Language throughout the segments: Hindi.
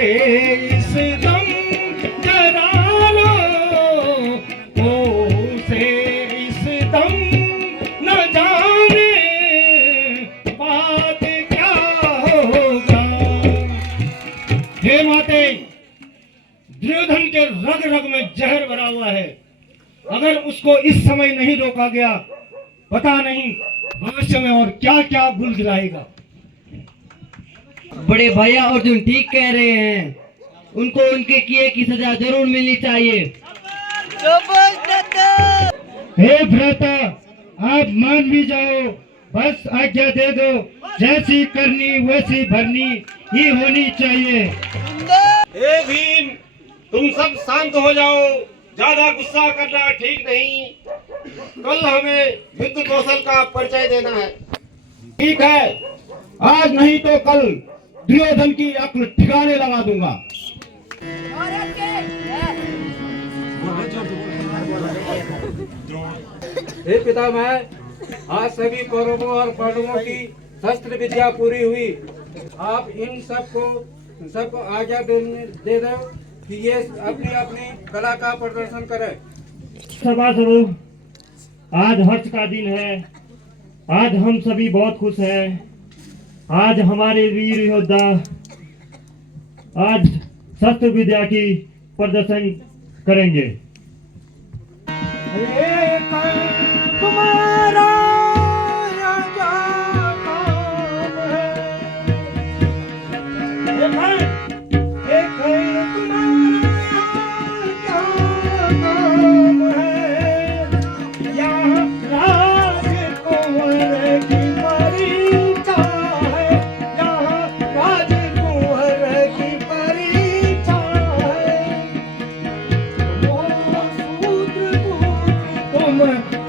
से इस दम जरा लो, मुंह से इस दम न जाने बात क्या होगा। हे माते, दुर्योधन के रग रग में जहर भरा हुआ है। अगर उसको इस समय नहीं रोका गया, पता नहीं भविष्य में और क्या क्या भूल गिराएगा। बड़े भैया अर्जुन ठीक कह रहे हैं, उनको उनके किए की सजा जरूर मिलनी चाहिए। हे भ्राता, आप मान भी जाओ, बस आज्ञा दे दो, जैसी करनी वैसी भरनी ही होनी चाहिए। हे भीम, तुम सब शांत हो जाओ, ज्यादा गुस्सा करना ठीक नहीं। कल हमें युद्ध कौशल का परिचय देना है। ठीक है, आज नहीं तो कल दुर्योधन की अक्ल ठिकाने लगा दूंगा। हे पितामह, आज सभी कौरवों और पांडवों की शस्त्र विद्या पूरी हुई। आप इन सबको आज्ञा दे दो कि ये अपनी अपनी कला का प्रदर्शन करें। सभासदों, आज हर्ष का दिन है। आज हम सभी बहुत खुश हैं। आज हमारे वीर योद्धा आज शस्त्र विद्या की प्रदर्शन करेंगे। तुम्हारा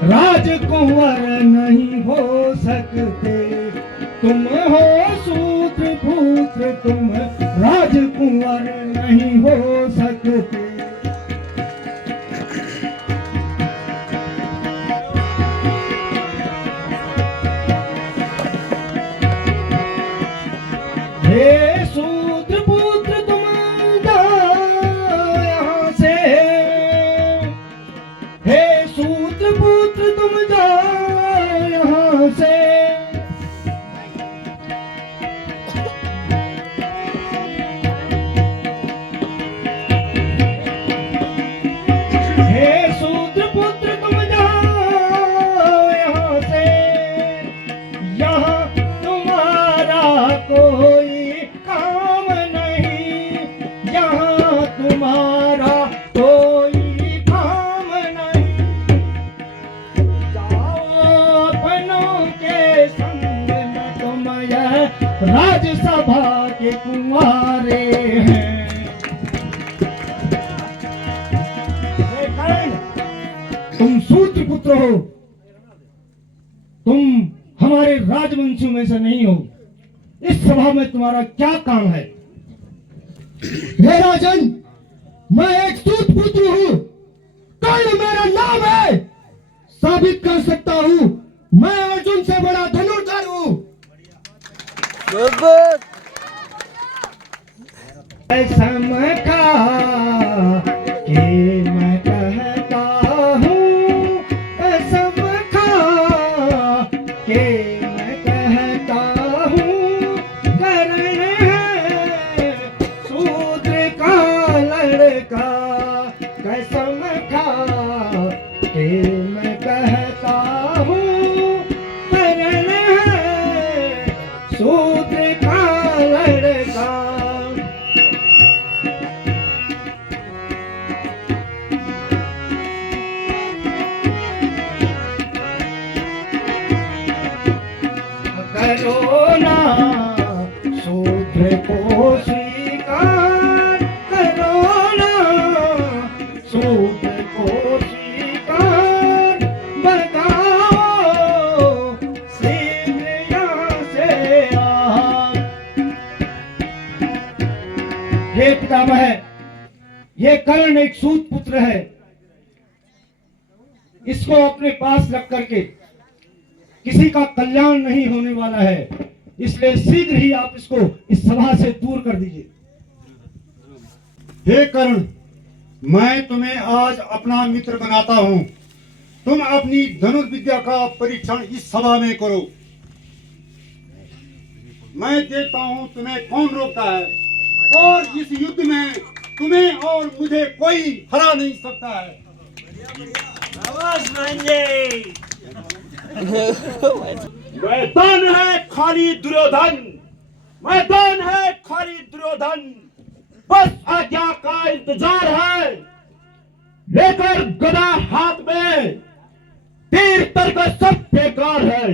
राजकुंवर नहीं हो सकते, तुम हो सूत्र पुत्र, तुम राजकुंवर नहीं हो सकते। हे सूत्र पुत्र, तुम जाओ यहाँ से। हे सूत्र पुत्र, तुम जाओ यहाँ से। हे सूत्र पुत्र, तुम जाओ यहाँ से। यहाँ तुम्हारा कोई काम नहीं, यहाँ तुम्हारा कोई काम नहीं। जाओ अपनों के संग में, तुम यह राजसभा के कुंवारे हैं। तुम सूत्र पुत्र हो, तुम हमारे राजवंशियों में से नहीं हो। इस सभा में तुम्हारा क्या काम है? हे राजन, मैं एक सूत पुत्र हूँ, कर्ण मेरा नाम है। साबित कर सकता हूँ, मैं अर्जुन से बड़ा धनुर्धर हूँ। समखा के मैं कहता हूँ, समखा के मैं कहता हूँ, कर्ण है शूद्र का लड़का। कसम खा के मैं कहता हूँ, कर्ण है शूद्र का लड़का। करो ना शूद्र को स्वीकार, करो ना शूद्र को स्वीकार। बताओ शीघ्र यहाँ से आ। हे पितामह, ये कर्ण एक सूत पुत्र है। इसको अपने पास रख करके किसी का कल्याण नहीं होने वाला है, इसलिए शीघ्र ही आप इसको इस सभा से दूर कर दीजिए। हे कर्ण, मैं तुम्हें आज अपना मित्र बनाता हूं। तुम अपनी धनुर्विद्या का परीक्षण इस सभा में करो। मैं देखता हूं तुम्हें कौन रोकता है, और इस युद्ध में तुम्हें और मुझे कोई हरा नहीं सकता है। मैदान है खाली दुर्योधन, मैदान है खाली दुर्योधन, बस आज्ञा का इंतजार है। लेकर गदा हाथ में, तीर तर्क सब बेकार है।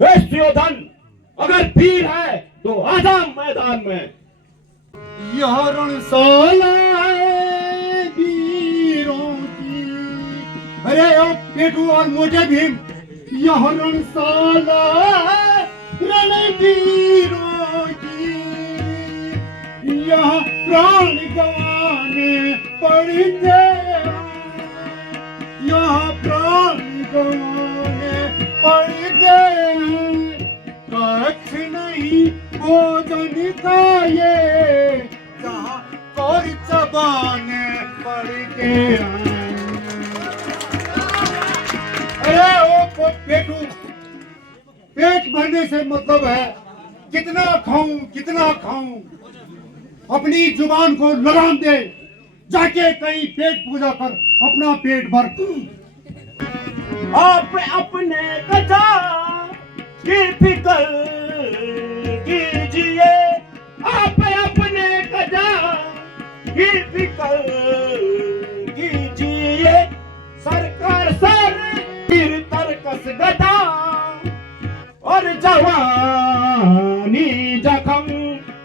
हे दुर्योधन, अगर वीर है तो आजा मैदान में। यह रणशाला है वीरों की। अरे ओ पेटू और मोटे भीम, यह रणशाला है रणवीरों की। यह प्राण गंवाने पड़ते, यह प्राण गंवाने पड़ते। कछ नहीं भोजन का ये, जहाँ और चबाने पड़ते हैं। अरे ओ पेटू, पेट भरने से मतलब है कितना खाऊं कितना खाऊं। अपनी जुबान को लगाम दे, जाके कहीं पेट पूजा कर अपना पेट भर। आप अपने गजा की फिक्र कीजिए, आप अपने गजा की फिक्र कीजिए। सरकार सर तीर तरकस गदा और जवानी जखम।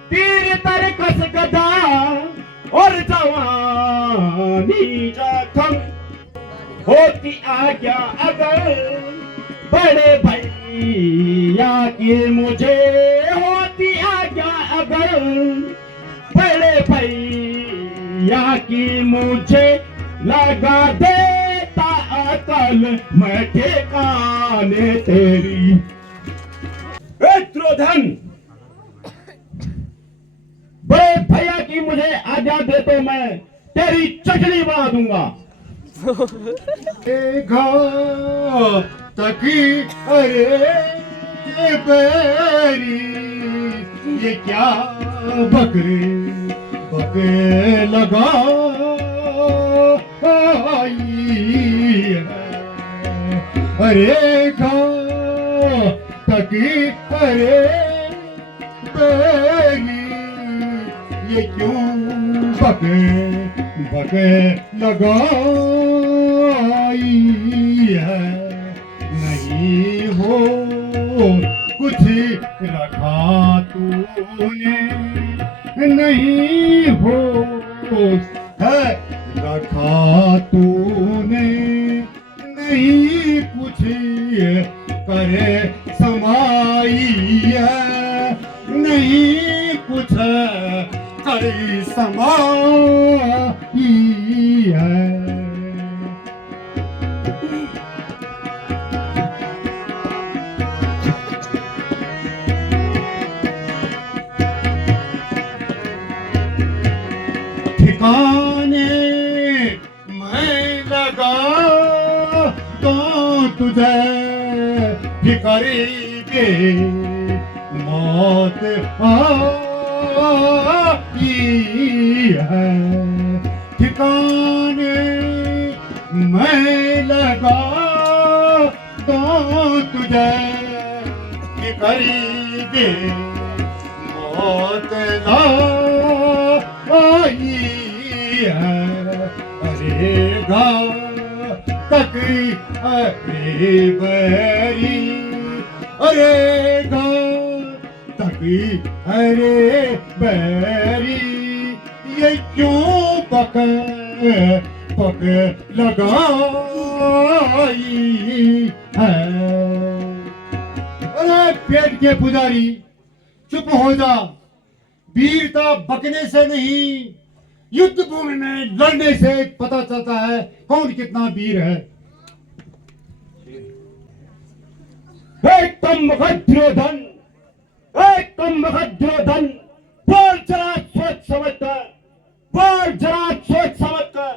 तीर तरकस गदा और जवानी जखम। होती आज्ञा अगर बड़े भैया की मुझे, होती आज्ञा अगर बड़े भैया की मुझे, लगा देता अकल मैं ठिकाने तेरी। दुर्योधन, बड़े भैया की मुझे आज्ञा दे तो मैं तेरी चटनी बना दूंगा। तकी अरे बैरी, ये क्या बकरे बके लगा आई है। अरे तकी अरे बैरी, ये क्यों बके बके लगाई है। नहीं हो कुछ रखा तूने, नहीं हो है रखा तूने। नहीं कुछ करे समाई है, नहीं कुछ करे समाई है। ठिकाने मैं लगा तो तुझे फिक्री के मौत आई है। ठिकाने मैं लगा तो तुझे फिक्री के मौत आई है। अरे तक अरे बैरी, अरे तक अरे बैरी, ये क्यों पक लगाई है। अरे पेट के पुजारी, चुप हो जा। वीरता बकने से नहीं, युद्ध भूमि में लड़ने से पता चलता है कौन कितना वीर है। एकदम दुर्योधन, एकदम मगधोधन, बोल जरा सोच समझकर, बोल जरा सोच समझकर,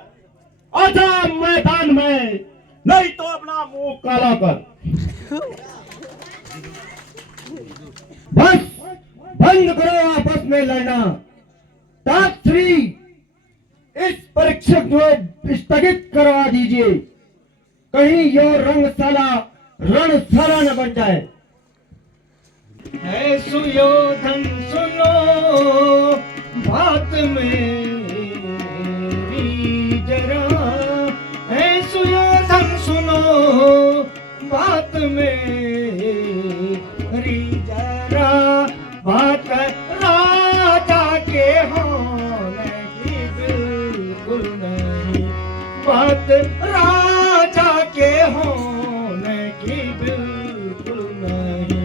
आजा मैदान में, नहीं तो अपना मुंह काला कर। बस बंद करो आपस में लड़ना। टास्क 3, इस परीक्षा को स्थगित करवा दीजिए, कहीं यह रंगशाला रणशाला न बन जाए। है सुयोधन सुनो बात मेरी जरा, है सुयोधन सुनो बात मेरी जरा, बात राजा के होने की बिल्कुल नहीं, बात राजा के होने की बिल्कुल नहीं।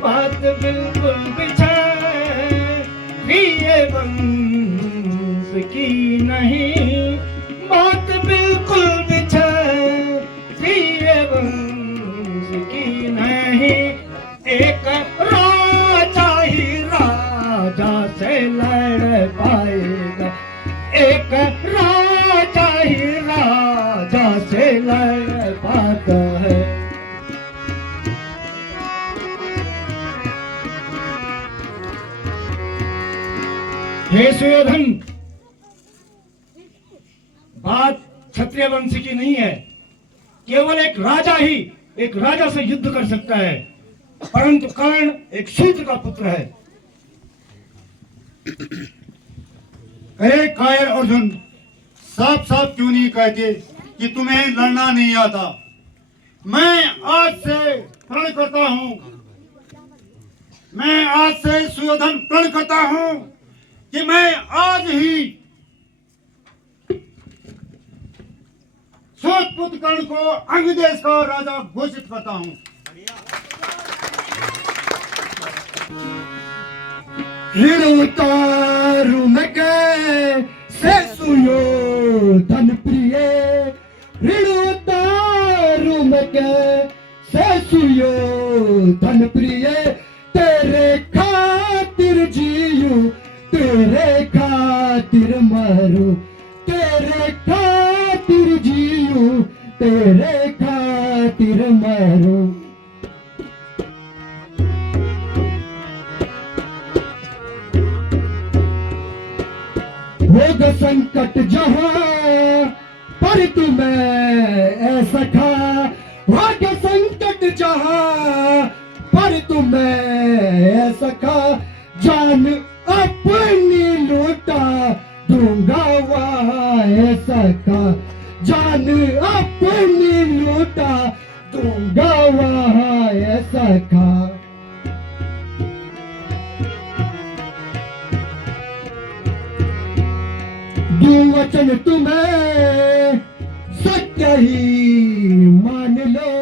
बात बिल्कुल बिछड़िए वंश की नहीं, बात बिल्कुल बिछड़िए वंश की नहीं, एक राजा ही राजा से लड़ पाएगा, एक राजा ही राजा से लड़ पाता है। हे सुयोधन, बात क्षत्रिय वंश की नहीं है, केवल एक राजा ही एक राजा से युद्ध कर सकता है, परंतु कर्ण एक शूद्र का पुत्र है। अरे कायर अर्जुन, साफ साफ क्यों नहीं कहते कि तुम्हें लड़ना नहीं आता? मैं आज से प्रण करता हूं, मैं आज से सुयोधन प्रण करता हूं कि मैं आज ही सूतपुत्र कर्ण को अंग देश का राजा घोषित करता हूं। ऋण उतारू मैं कैसे सुयोधन प्रिय, ऋण उतारू मैं कैसे सुयोधन प्रिय, तेरे खातिर जीऊं तेरे खातिर मरूं, तेरे खातिर जीऊं तेरे खातिर मरूं। होगा संकट जहां पर तुम्हें ऐसा खा, होगा संकट जहां पर तुम्हें ऐसा खा, जान अपनी लौटा दूंगा वहाँ ऐसा खा, जान अपनी लौटा दूंगा वहाँ ऐसा खा। दूं वचन तुम्हें सत्य ही मान लो,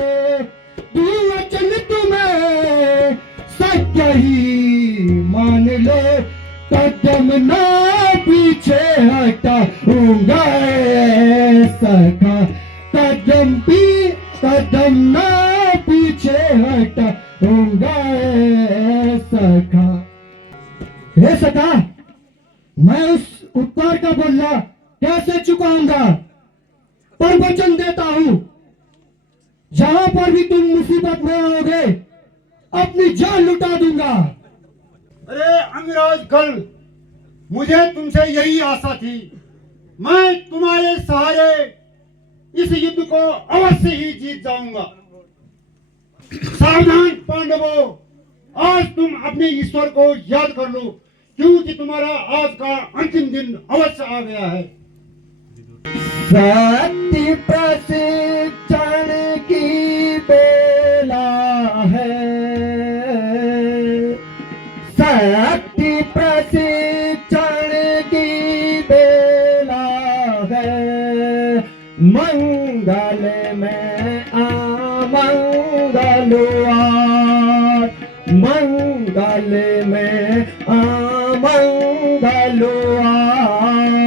दूं वचन तुम्हें सत्य ही मान लो, कदम ना पीछे हटाऊंगा सखा, कदम ना पीछे हटाऊंगा सखा। हे सखा, मैं उस उपकार का बदला कैसे चुकाऊंगा? पर वचन देता हूं, जहां पर भी तुम मुसीबत में आओगे अपनी जान लुटा दूंगा। अरे अंगराज कर्ण, मुझे तुमसे यही आशा थी, मैं तुम्हारे सहारे इस युद्ध को अवश्य ही जीत जाऊंगा। सावधान पांडवों, आज तुम अपने ईश्वर को याद कर लो, क्योंकि तुम्हारा आज का अंतिम दिन अवश्य आ गया है। सत्य प्रशिक्षण की बेला है, सत्य प्रशिक्षण की बेला है, मंगल में अमंगल आए, मंगल में अमंगल आए,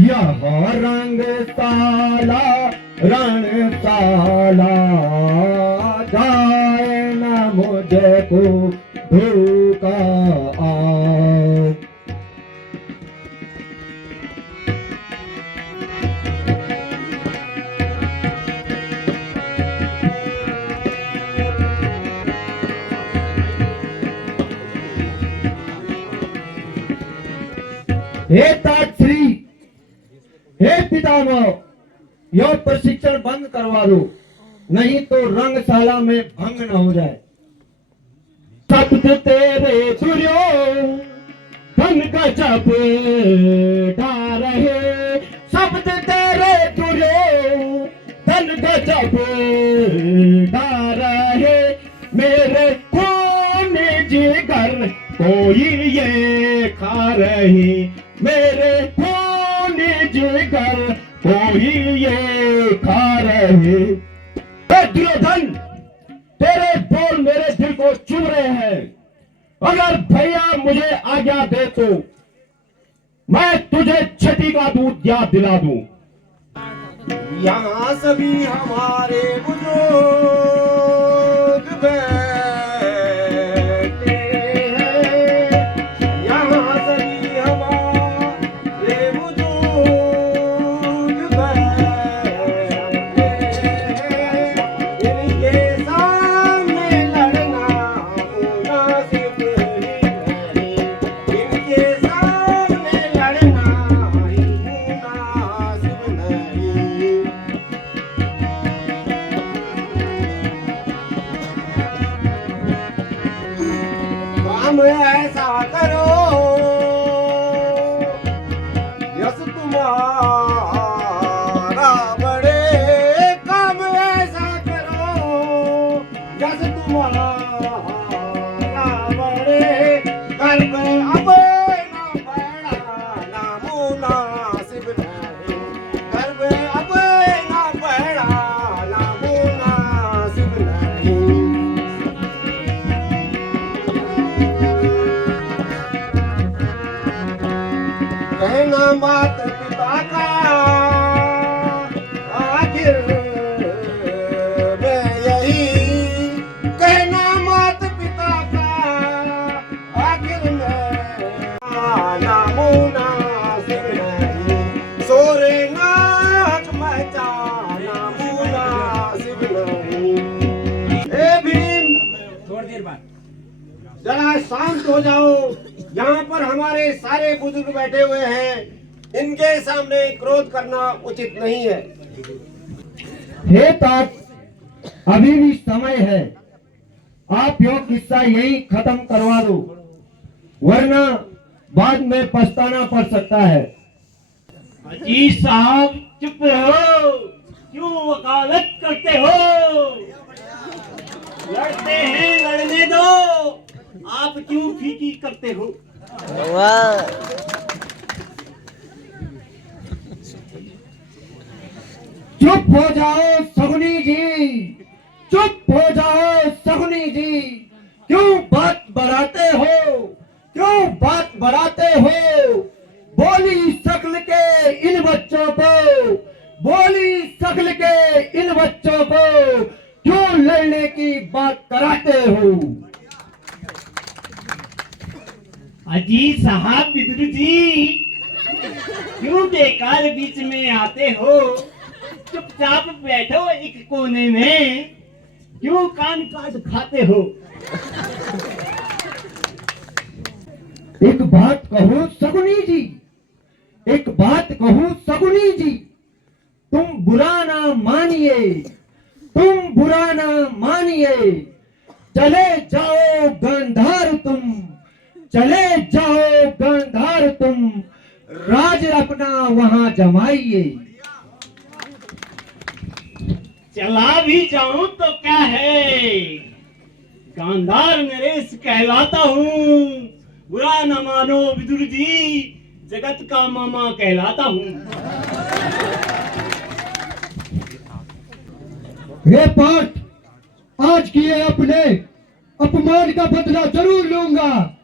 यह रंगशाला रणशाला, जाए न मुझको धोखा आओ। हे ताजश्री, हे पितामह, यह प्रशिक्षण बंद करवा दो, नहीं तो रंगशाला में भंग न हो जाए। शब्द तेरे दुर्योधन गजब ढा रहे, शब्द तेरे दुर्योधन गजब ढा रहे, मेरे खून जिगर कोई ये खा रही, मेरे खून जिगर कोई ये खा रहे। दुर्योधन, तेरे बोल मेरे दिल को चुभ रहे हैं। अगर भैया मुझे आज्ञा दे तो मैं तुझे छठी का दूध याद दिला दूं। यहाँ सभी हमारे बुजुर्ग बैठे हैं, यहाँ सभी हमारे बुजुर्ग बैठे हैं, इनके सामने लड़ना मुनासिब नहीं, इनके सामने लड़ना मुनासिब नहीं। काम ऐसा करो यस तुम्हारा बड़े, काम ऐसा करो यस तुम्हारा बड़े, घर पे अब ना बड़ा ना मुनासिब नहीं, घर पे अब ना बड़ा ना मुनासिब नहीं। कहना माता पिता का आखिर में यही, कहना माता पिता का आखिर में ना मुनासिब नहीं, सोरे नाच मचाना मुनासिब नहीं। ए भीम, थोड़ी देर बाद जरा शांत हो जाओ, यहाँ पर हमारे सारे बुजुर्ग बैठे हुए हैं, इनके सामने क्रोध करना उचित नहीं है। हे तात, अभी भी समय है, आप यह किस्सा यही खत्म करवा दो, वरना बाद में पछताना पड़ सकता है। अजी साहब चुप रहो, क्यों वकालत करते हो? लड़ते हैं लड़ने दो, आप क्यों फीकी करते हो? चुप हो जाओ सगुनी जी, चुप हो जाओ सगुनी जी, क्यों बात बढ़ाते हो, क्यों बात बढ़ाते हो? बोली शक्ल के इन बच्चों को, बोली शक्ल के इन बच्चों को क्यों लड़ने की बात कराते हो? अजी साहब विदुर जी, क्यों बेकार बीच में आते हो? चुपचाप बैठो एक कोने में, क्यों कान काट खाते हो? एक बात कहूँ सगुनी जी, एक बात कहूँ सगुनी जी, तुम बुरा ना मानिए, तुम बुरा ना मानिए, चले जाओ गांधार तुम, चले जाओ गांधार तुम, राज अपना वहां जमाइए। चला भी जाऊं तो क्या है, गांधार नरेश कहलाता हूँ, बुरा न मानो विदुर जी, जगत का मामा कहलाता हूँ। हे पार्थ, आज किए अपने अपमान का बदला जरूर लूंगा।